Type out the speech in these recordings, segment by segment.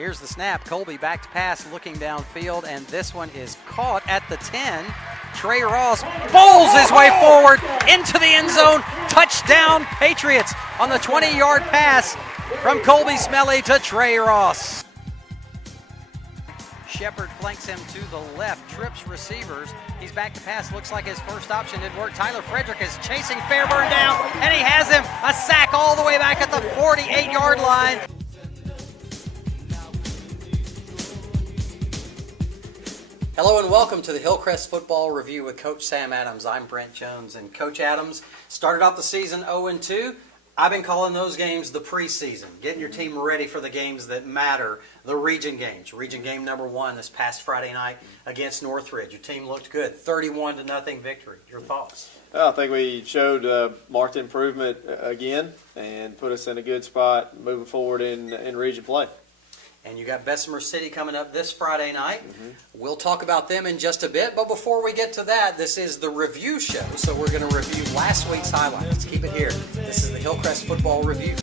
Here's the snap. Colby back to pass, looking downfield, and this one is caught at the 10. Trey Ross bowls his way forward into the end zone. Touchdown, Patriots on the 20-yard pass from Colby Smelly to Trey Ross. Shepard flanks him to the left, trips receivers. He's back to pass. Looks like his first option did work. Tyler Frederick is chasing Fairburn down, and he has him. A sack all the way back at the 48-yard line. Hello and welcome to the Hillcrest Football Review with Coach Sam Adams. I'm Brent Jones, and Coach Adams started off the season 0-2. I've been calling those games the preseason, getting your team ready for the games that matter, the region games. Region game number 1 this past Friday night against Northridge. Your team looked good, 31-0 victory. Your thoughts? Well, I think we showed marked improvement again and put us in a good spot moving forward in region play. And you got Bessemer City coming up this Friday night. We'll talk about them in just a bit, but before we get to that, this is the review show, so we're going to review last week's highlights. Keep it here. This is the Hillcrest Football Review.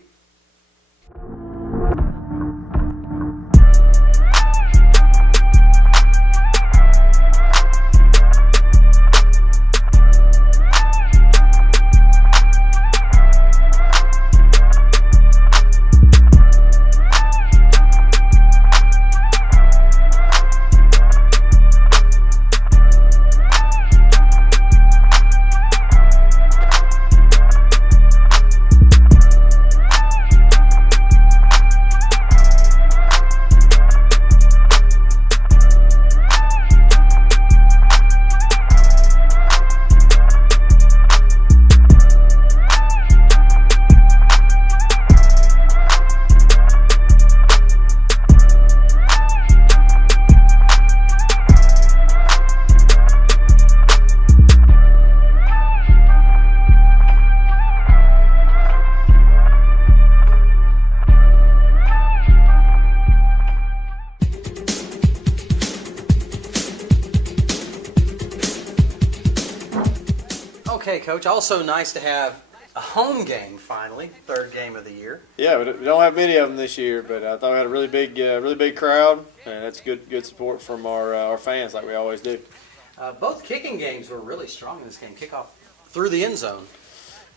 Okay, Coach, also nice to have a home game finally, third game of the year. Yeah, we don't have many of them this year, but I thought we had a really big crowd, and that's good support from our fans like we always do. Both kicking games were really strong in this game. Kickoff through the end zone.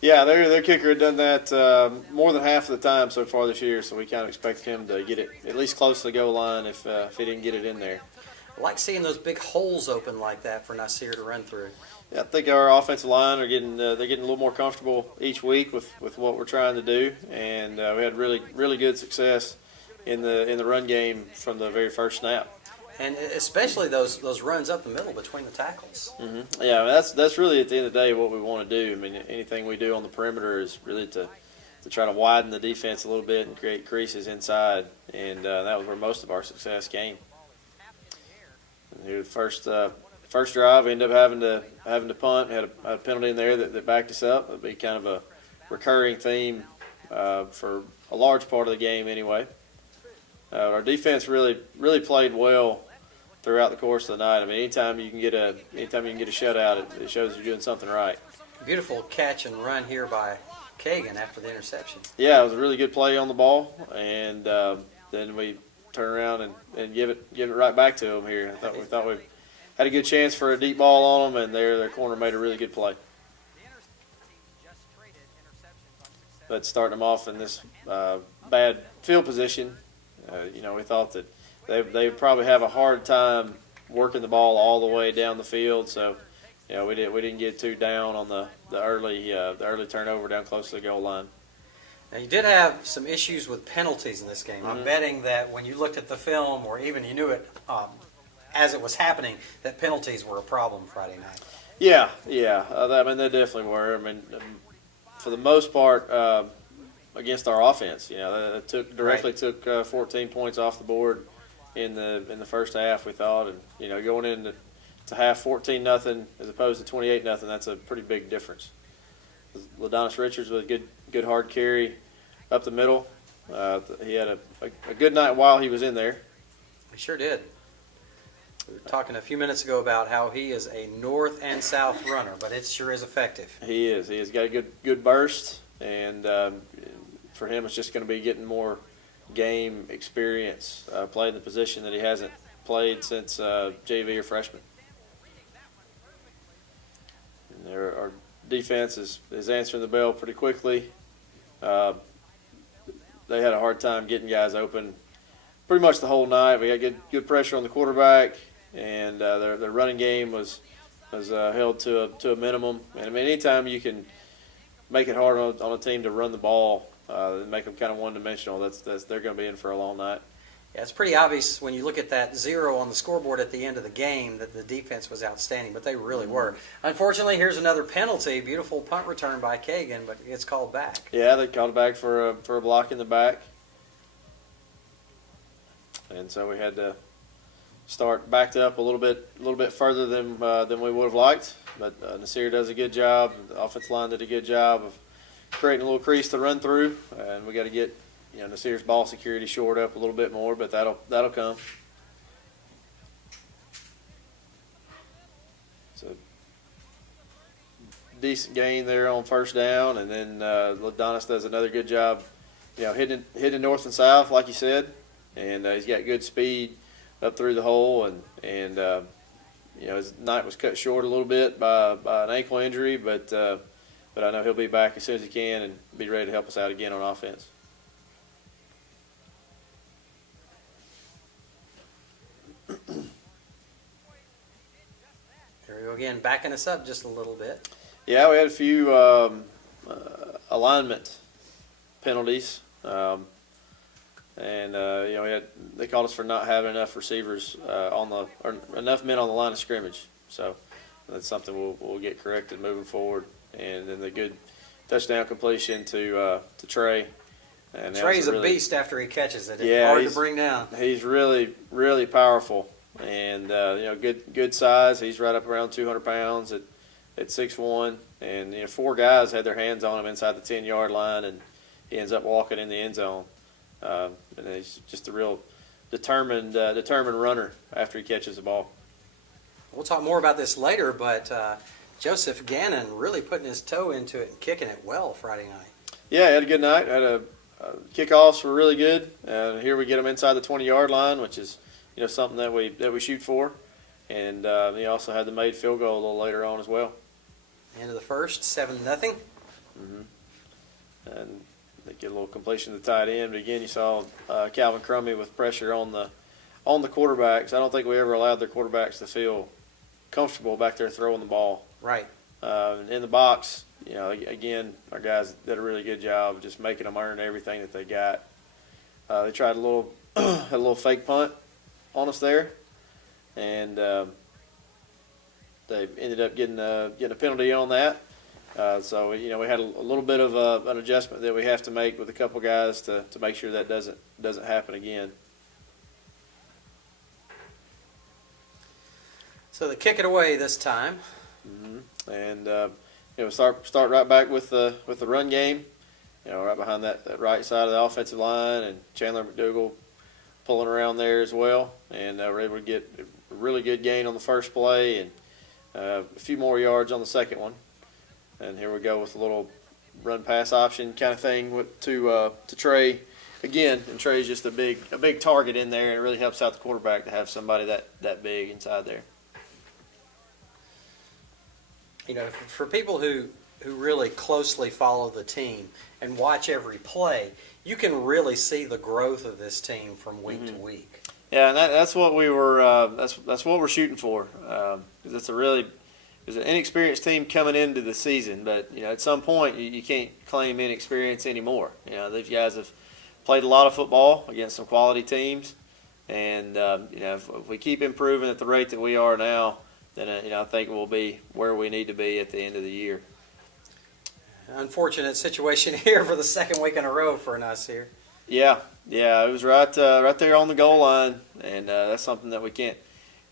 Yeah, their kicker had done that more than half of the time so far this year, so we kind of expected him to get it at least close to the goal line if he didn't get it in there. I like seeing those big holes open like that for Nasir to run through. Yeah, I think our offensive line are getting a little more comfortable each week with what we're trying to do, and we had really good success in the run game from the very first snap. And especially those runs up the middle between the tackles. Yeah, I mean, that's really at the end of the day what we want to do. I mean, anything we do on the perimeter is really to try to widen the defense a little bit and create creases inside, and that was where most of our success came. The first drive, we ended up having to punt. We had a penalty in there that backed us up. It'd be kind of a recurring theme for a large part of the game anyway. Our defense really played well throughout the course of the night. I mean, anytime you can get a shutout, it shows you're doing something right. Beautiful catch and run here by Kagan after the interception. Yeah, it was a really good play on the ball, and then we turn around and give it right back to them here. We thought we had a good chance for a deep ball on them, and their corner made a really good play. But starting them off in this bad field position, we thought that they would probably have a hard time working the ball all the way down the field. So, we didn't get too down on the early turnover down close to the goal line. Now, you did have some issues with penalties in this game. I'm betting that when you looked at the film, or even you knew it as it was happening, that penalties were a problem Friday night. Yeah. I mean, they definitely were. I mean, for the most part, against our offense, they took 14 points off the board in the first half. We thought, and going into half 14-0 as opposed to 28-0, that's a pretty big difference. Ladonis Richards with a good hard carry up the middle. He had a good night while he was in there. He sure did. We were talking a few minutes ago about how he is a north and south runner, but it sure is effective. He is. He has got a good burst, and for him it's just going to be getting more game experience, playing the position that he hasn't played since JV or freshman. And our defense is answering the bell pretty quickly. They had a hard time getting guys open pretty much the whole night. We had good pressure on the quarterback, and their running game was held to a minimum. And I mean, anytime you can make it hard on a team to run the ball, and make them kind of one-dimensional, they're going to be in for a long night. Yeah, it's pretty obvious when you look at that 0 on the scoreboard at the end of the game that the defense was outstanding, but they really were. Unfortunately, here's another penalty. Beautiful punt return by Kagan, but it's called back. Yeah, they called it back for a block in the back. And so we had to start backed up a little bit further than we would have liked. But Nasir does a good job. The offensive line did a good job of creating a little crease to run through, and we got to get Nasir's ball security shored up a little bit more, but that'll come. It's a decent gain there on first down, and then Ladonis does another good job, hitting north and south like you said, and he's got good speed up through the hole, and his night was cut short a little bit by an ankle injury, but I know he'll be back as soon as he can and be ready to help us out again on offense. There we go again, backing us up just a little bit. Yeah, we had a few alignment penalties, and they called us for not having enough receivers or enough men on the line of scrimmage. So that's something we'll get corrected moving forward. And then the good touchdown completion to Trey. And Trey's a beast after he catches it. It's yeah, hard to bring down. He's really, really powerful, and good size. He's right up around 200 pounds at 6'1", and 4 guys had their hands on him inside the 10-yard line, and he ends up walking in the end zone. And he's just a real determined runner after he catches the ball. We'll talk more about this later, but Joseph Gannon really putting his toe into it and kicking it well Friday night. Yeah, he had a good night. Kickoffs were really good. Here we get them inside the 20-yard line, which is something that we shoot for. And he also had the made field goal a little later on as well. End of the first, 7-0. Mm-hmm. And they get a little completion to the tight end. But again, you saw Calvin Crummy with pressure on the quarterbacks. I don't think we ever allowed their quarterbacks to feel comfortable back there throwing the ball. Right. In the box, again, our guys did a really good job of just making them earn everything that they got. They tried a little fake punt on us there, and they ended up getting a penalty on that. So we had a little bit of an adjustment that we have to make with a couple guys to make sure that doesn't happen again. So they kick it away this time. Mm-hmm. And start right back with the run game. Right behind that right side of the offensive line, and Chandler McDougal pulling around there as well. And we're able to get a really good gain on the first play, and a few more yards on the second one. And here we go with a little run pass option kind of thing to Trey again. And Trey's just a big target in there, and it really helps out the quarterback to have somebody that big inside there. For people who really closely follow the team and watch every play, you can really see the growth of this team from week to week. Yeah, and that's what we were. That's what we're shooting for. Because it's an inexperienced team coming into the season, but at some point you can't claim inexperience anymore. These guys have played a lot of football against some quality teams, and if we keep improving at the rate that we are now, then I think we'll be where we need to be at the end of the year. Unfortunate situation here for the second week in a row for us here. Yeah, it was right there on the goal line, and that's something that we can't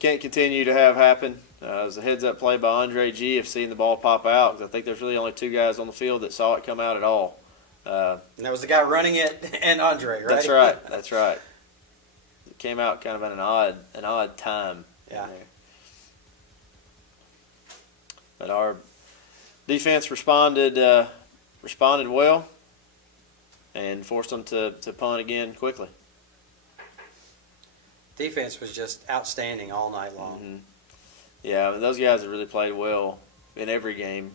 continue to have happen. It was a heads-up play by Andre G of seeing the ball pop out, because I think there's really only 2 guys on the field that saw it come out at all. And that was the guy running it and Andre, right? That's right. It came out kind of at an odd time. Yeah. But our defense responded well, and forced them to punt again quickly. Defense was just outstanding all night long. Mm-hmm. Yeah, those guys have really played well in every game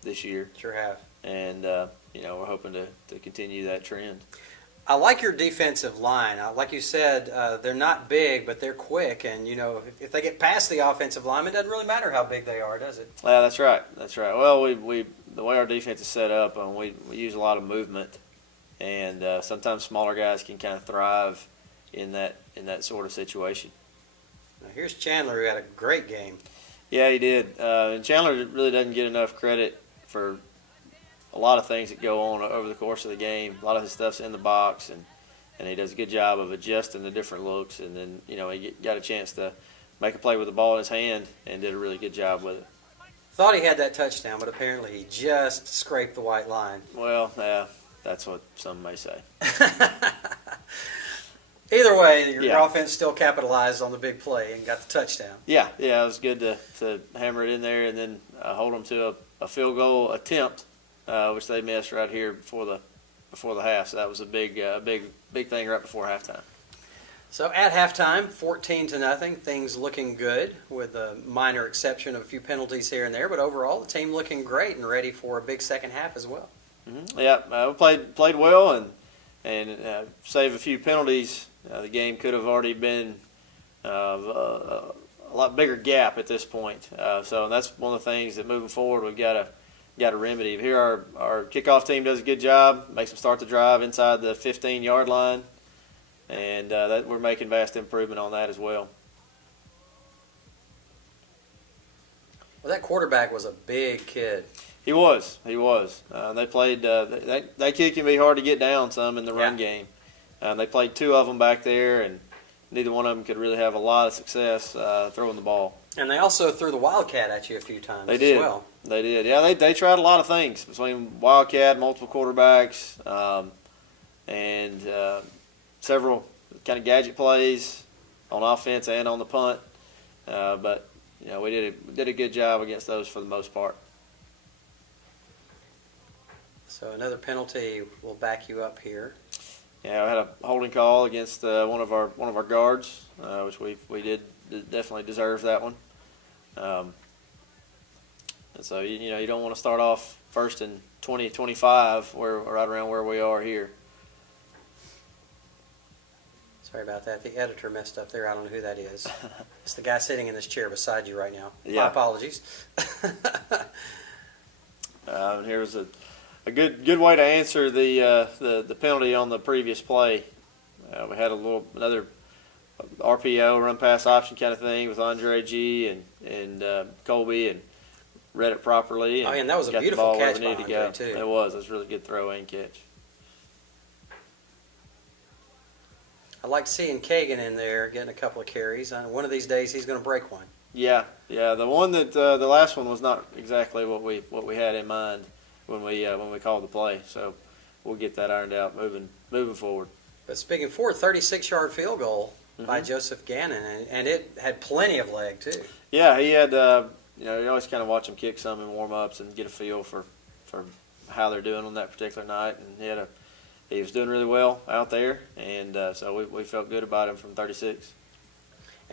this year. Sure have. And, we're hoping to continue that trend. I like your defensive line. Like you said, they're not big, but they're quick. And, if they get past the offensive lineman, it doesn't really matter how big they are, does it? Yeah, that's right. That's right. Well, we the way our defense is set up, we use a lot of movement. And sometimes smaller guys can kind of thrive in that sort of situation. Now, here's Chandler, who had a great game. Yeah, he did. And Chandler really doesn't get enough credit for a lot of things that go on over the course of the game. A lot of his stuff's in the box, and he does a good job of adjusting the different looks. And then, he got a chance to make a play with the ball in his hand and did a really good job with it. Thought he had that touchdown, but apparently he just scraped the white line. Well, yeah, that's what some may say. Either way, your offense still capitalized on the big play and got the touchdown. Yeah, it was good to hammer it in there and then hold them to a field goal attempt, which they missed right here before the half. So that was a big thing right before halftime. So at halftime, 14-0, things looking good with a minor exception of a few penalties here and there, but overall the team looking great and ready for a big second half as well. Mm-hmm. Yeah, we played well and save a few penalties. The game could have already been a lot bigger gap at this point. So that's one of the things that moving forward we've got to remedy. Here our kickoff team does a good job, makes them start the drive inside the 15-yard line, and that we're making vast improvement on that as well. Well, that quarterback was a big kid. He was. They played. That kid can be hard to get down some in the run game. They played two of them back there, and neither one of them could really have a lot of success throwing the ball. And they also threw the Wildcat at you a few times as well. They did. Yeah, they tried a lot of things between Wildcat, multiple quarterbacks, and several kind of gadget plays on offense and on the punt. But we did a good job against those for the most part. So another penalty will back you up here. Yeah, we had a holding call against one of our guards, which we did definitely deserve that one. And so you don't want to start off first and 20-25, where right around where we are here. Sorry about that. The editor messed up there. I don't know who that is. It's the guy sitting in this chair beside you right now. Yeah. My apologies. And here was a good way to answer the penalty on the previous play. We had another RPO, run pass option kind of thing with Andre G and Colby, and read it properly. And and that was a beautiful catch by Andre too. It was a really good throw and catch. I liked seeing Kagan in there getting a couple of carries. One of these days he's going to break one. Yeah. The one that the last one was not exactly what we had in mind when we called the play. So we'll get that ironed out moving forward. But speaking forward, 36-yard field goal by Joseph Gannon, and it had plenty of leg too. Yeah, he had. You always kind of watch him kick some in warm-ups and get a feel for how they're doing on that particular night. And he was doing really well out there, and so we felt good about him from 36.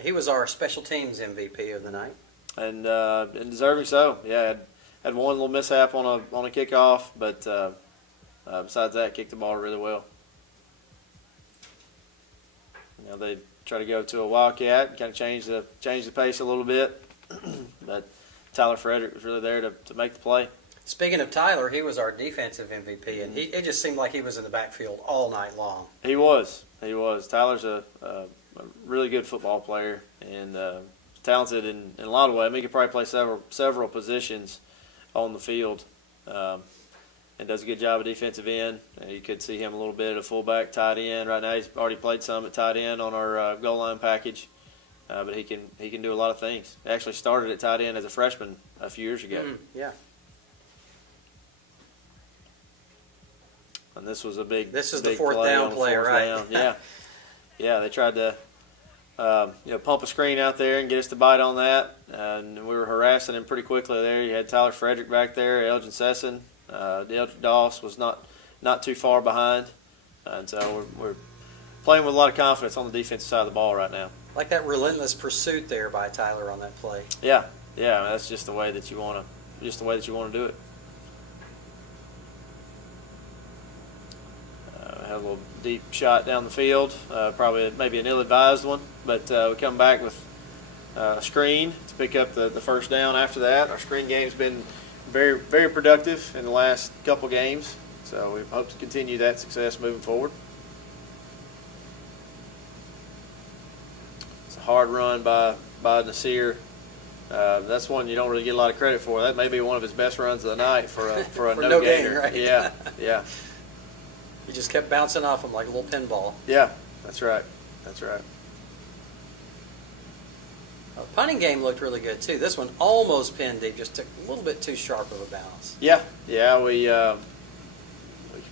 He was our special teams MVP of the night, and deserving so. Yeah, had one little mishap on a kickoff, but besides that, kicked the ball really well. They try to go to a Wildcat, kind of change the pace a little bit, but Tyler Frederick was really there to make the play. Speaking of Tyler, he was our defensive MVP, and it just seemed like he was in the backfield all night long. He was. Tyler's a really good football player and talented in a lot of ways. He could probably play several positions on the field, and does a good job at defensive end. You could see him a little bit at a fullback, tight end. Right now, he's already played some at tight end on our goal line package, but he can do a lot of things. He actually started at tight end as a freshman a few years ago. Yeah. And this was a big. This is the fourth down play, right? Down. Yeah. They tried to, pump a screen out there and get us to bite on that, and we were harassing him pretty quickly there. You had Tyler Frederick back there, Elgin Sesson, Eldridge Doss was not too far behind, And so we're playing with a lot of confidence on the defensive side of the ball right now. Like that relentless pursuit there by Tyler on that play. Yeah, yeah, I mean, that's just the way that you want to do it. Had a little deep shot down the field, probably maybe an ill-advised one, but we come back with a screen to pick up the first down after that. Our screen game's been very, very productive in the last couple games, so we hope to continue that success moving forward. It's a hard run by Nasir. That's one you don't really get a lot of credit for. That may be one of his best runs of the night for a For no no gainer. gain, right? Yeah, yeah. He just kept bouncing off him like a little pinball. Yeah, that's right. That's right. The punting game looked really good too. This one almost pinned deep, just took a little bit too sharp of a bounce. Yeah, yeah. We could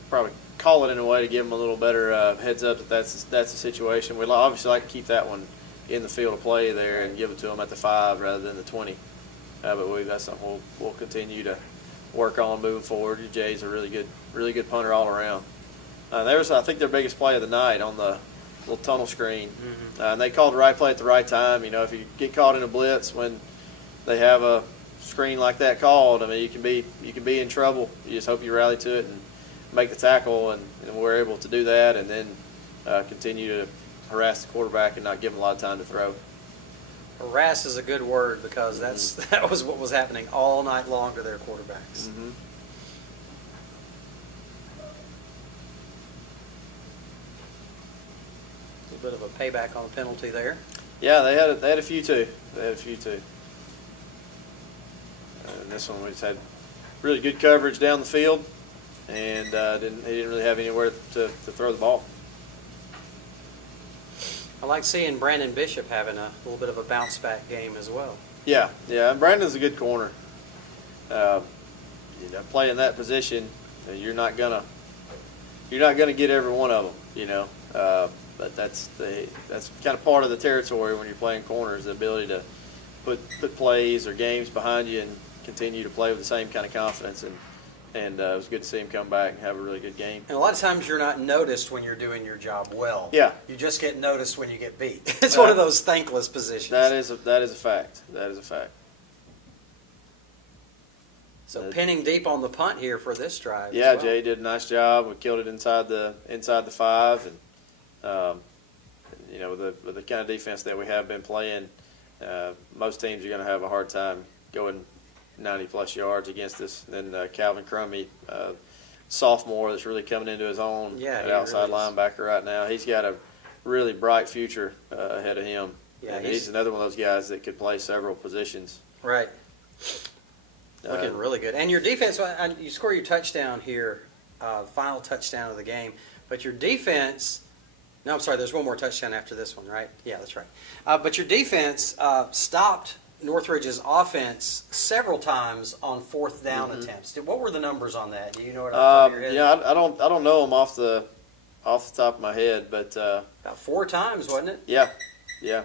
probably call it in a way to give them a little better heads up that that's the situation. We'd obviously like to keep that one in the field of play there and give it to them at the 5 rather than the 20. But that's something we'll continue to work on moving forward. Jay's a really good punter all around. There's, I think, their biggest play of the night on the little tunnel screen. Mm-hmm. And they called the right play at the right time. You know, if you get caught in a blitz when they have a screen like that called, I mean, you can be in trouble. You just hope you rally to it and make the tackle, and we're able to do that, and then continue to harass the quarterback and not give him a lot of time to throw. Harass is a good word because that was what was happening all night long to their quarterbacks. Mm-hmm. A bit of a payback on a penalty there. Yeah, they had a few too. And this one we just had really good coverage down the field, and he didn't really have anywhere to throw the ball. I like seeing Brandon Bishop having a little bit of a bounce back game as well. Yeah, and Brandon's a good corner. Playing that position, you're not gonna get every one of them. But that's kind of part of the territory when you're playing corners, the ability to put plays or games behind you and continue to play with the same kind of confidence. And it was good to see him come back and have a really good game. And a lot of times you're not noticed when you're doing your job well. Yeah. You just get noticed when you get beat. It's one of those thankless positions. That is a fact. That is a fact. So pinning deep on the punt here for this drive. Yeah, as well. Jay did a nice job. We killed it inside the 5, and with the kind of defense that we have been playing, most teams are going to have a hard time going 90-plus yards against us. And then Calvin Crummy, sophomore that's really coming into his own at outside linebacker right now. He's got a really bright future ahead of him. Yeah, and he's another one of those guys that could play several positions. Right. Looking really good. And your defense, you score your touchdown here, final touchdown of the game. But your defense, no, I'm sorry, there's one more touchdown after this one, right? Yeah, that's right. But your defense stopped Northridge's offense several times on 4th down attempts. What were the numbers on that? Do you know it off the top of your head? Yeah, I don't know them off the top of my head, but about 4 times, wasn't it? Yeah.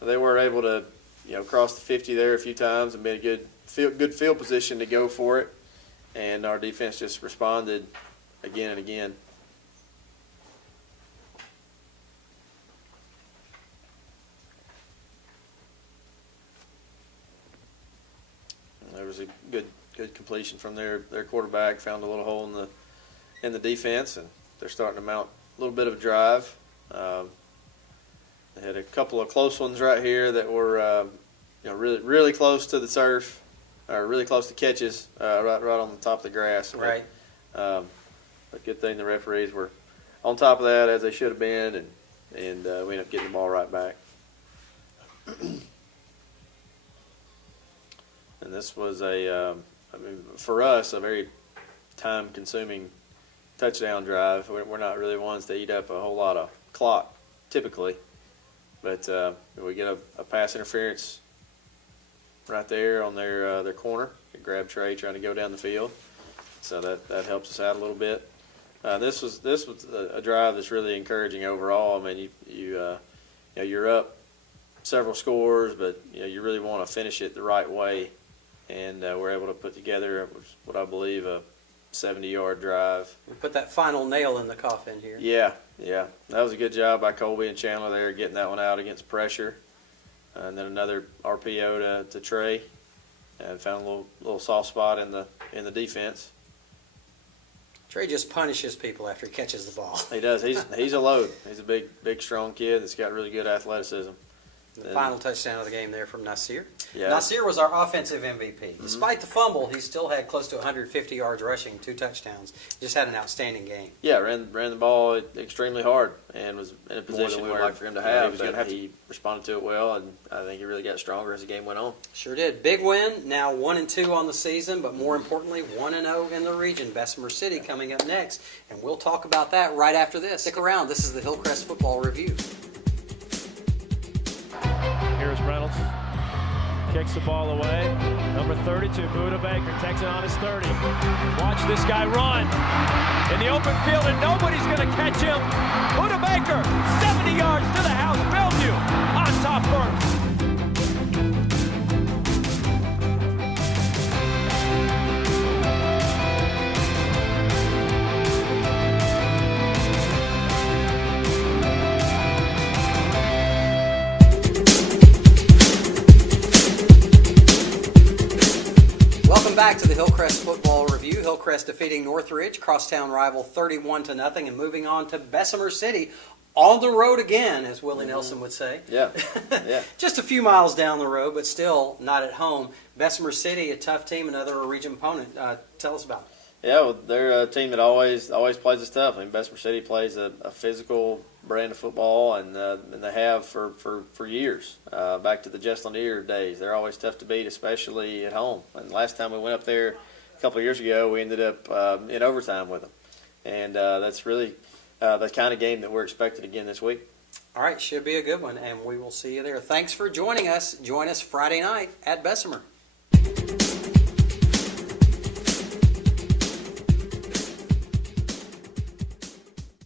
They were able to cross the 50 there a few times and be in a good field position to go for it, and our defense just responded again and again. There was a good completion from their quarterback, found a little hole in the defense, and they're starting to mount a little bit of a drive. They had a couple of close ones right here that were really close to the turf, or really close to catches, right on the top of the grass. Right. But good thing the referees were on top of that, as they should have been, and we ended up getting the ball right back. And this was for us, a very time-consuming touchdown drive. We're not really ones to eat up a whole lot of clock typically, but we get a pass interference right there on their corner. They grab Trey trying to go down the field, so that helps us out a little bit. This was a drive that's really encouraging overall. I mean, you're up several scores, but you really want to finish it the right way, and we're able to put together what I believe a 70-yard drive. We put that final nail in the coffin here. Yeah. That was a good job by Colby and Chandler there, getting that one out against pressure. And then another RPO to Trey, and found a little soft spot in the defense. Trey just punishes people after he catches the ball. He does. He's a load. He's a big, strong kid that's got really good athleticism. The final touchdown of the game there from Nasir. Yeah. Nasir was our offensive MVP. Despite the fumble, he still had close to 150 yards rushing, 2 touchdowns. Just had an outstanding game. Yeah, ran the ball extremely hard and was in a position we where would like for him to you know, have, he was but gonna he responded to it well, and I think he really got stronger as the game went on. Sure did. Big win. Now 1-2 on the season, but more importantly, 1-0 in the region. Bessemer City coming up next, and we'll talk about that right after this. Stick around. This is the Hillcrest Football Review. Here's Reynolds. Kicks the ball away. Number 32, Buda Baker, takes it on his 30. Watch this guy run in the open field, and nobody's going to catch him. Buda Baker, 70 yards to the house. Bellevue on top first. Welcome back to the Hillcrest Football Review. Hillcrest defeating Northridge, crosstown rival 31-0, and moving on to Bessemer City, on the road again, as Willie Nelson would say. Yeah. Just a few miles down the road, but still not at home. Bessemer City, a tough team, another region opponent. Tell us about it. Yeah, well, they're a team that always plays us tough. I mean, Bessemer City plays a physical brand of football, and they have for years, back to the Jess Lanier days. They're always tough to beat, especially at home. And last time we went up there a couple of years ago, we ended up in overtime with them. And that's really the kind of game that we're expecting again this week. All right, should be a good one, and we will see you there. Thanks for joining us. Join us Friday night at Bessemer.